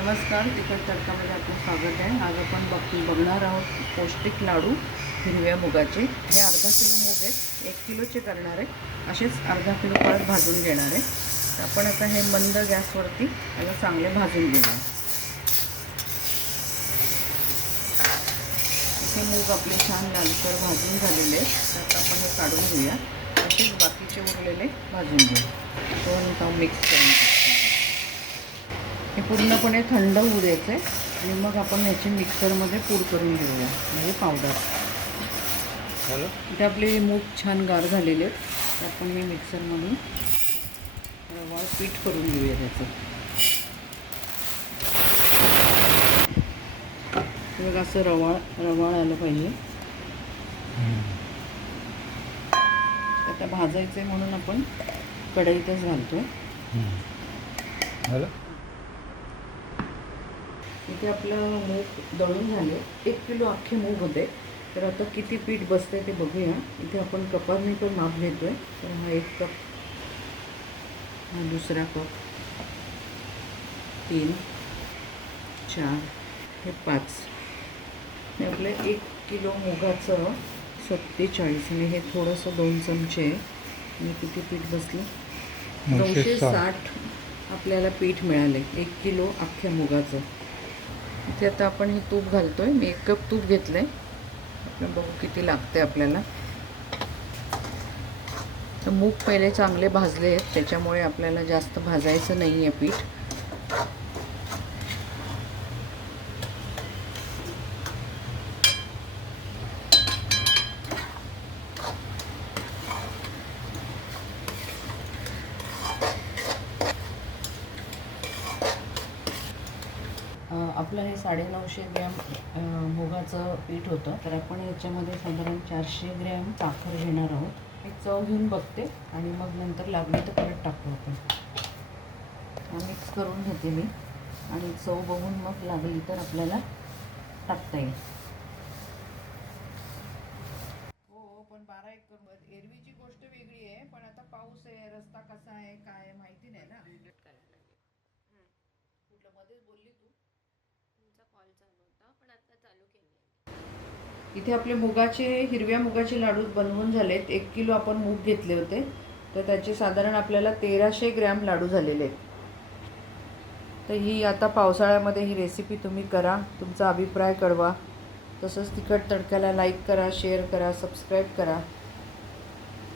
नमस्कार, तिखट तडकामध्ये आपलं स्वागत आहे. आज आपण बघणार आहोत पौष्टिक लाडू हिरव्या मुगाचे. हे अर्धा किलो मूग आहेत, 1 किलोचे करणार आहे. असेच अर्धा किलो परत भाजून घेणार आहे. तर आपण आता हे मंद गॅसवरती याला चांगले भाजून घेऊया. हे मूग आपले छान लालसर भाजून झालेले आहेत. तर आता आपण हे काढून घेऊया. तसेच बाकीचे उरलेले भाजून घेऊ. दोन मिक्स करून हे पूर्णपणे थंड होऊ द्यायचं आहे आणि मग आपण ह्याची मिक्सरमध्ये पूड करून घेऊया, म्हणजे पावडर. इथे आपले मूग छान गार झालेले आहेत. तर आपण हे मिक्सरमधून रवाळ पीठ करून घेऊया त्याचं. मग असं रवाळ आलं पाहिजे. आता भाजायचं म्हणून आपण कढईतच घालतोय. इथे आपलं मूग दळून झाले. 1 किलो अख्खे मूग होते. तर आता किती पीठ बसते ते बघूया. इथे आपण कपाने पण माप घेतोय. तर हा 1 कप, हा दुसरा कप, 3, 4, हे 5. हे आपलं 1 किलो मुगाचं 47 आणि हे थोडंसं 2 चमचे आणि किती पीठ बसलं, 960 आपल्याला पीठ मिळाले 1 किलो अख्ख्या मुगाचं. इथे आता आपण हे तूप घालतोय. मी 1 कप तूप घेतलं आहे. आपण बघू किती लागते आपल्याला. तर मूग पहिले चांगले भाजले आहेत, त्याच्यामुळे आपल्याला जास्त भाजायचं नाही आहे पीठ. आपलं हे 950 ग्रॅम मुगाचं पीठ होतं. तर आपण याच्यामध्ये साधारण 400 ग्रॅम साखर घेणार आहोत. मी चव घेऊन बघते आणि मग नंतर लागली तर परत टाकतो आपण. मिक्स करून घेते मी आणि चव बघून मग लागली तर आपल्याला टाकता येईल. हो, पण 12-1 करून एरवीची गोष्ट वेगळी आहे. पण आता पाऊस आहे, रस्ता कसा आहे काय माहिती नाही ना. कुठलं मध्येच बोलली तू? कॉल चालू होता पण आता चालू केले. इथे आपले हिरव्या मुगाचे लाडू बनवून झालेत. 1 किलो आपण मूग घेतले होते. तर त्याचे साधारण आपल्याला 1300 ग्रॅम लाडू झालेले आहेत. तर ही आता पावसाळ्यामध्ये ही रेसिपी तुम्ही करा. तुमचा अभिप्राय कळवा. तसंच तिखट तडक्याला लाईक करा, शेअर करा, सबस्क्राईब करा.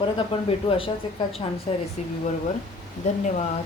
परत आपण भेटू अशाच एका छानशा रेसिपीबरोबर. धन्यवाद.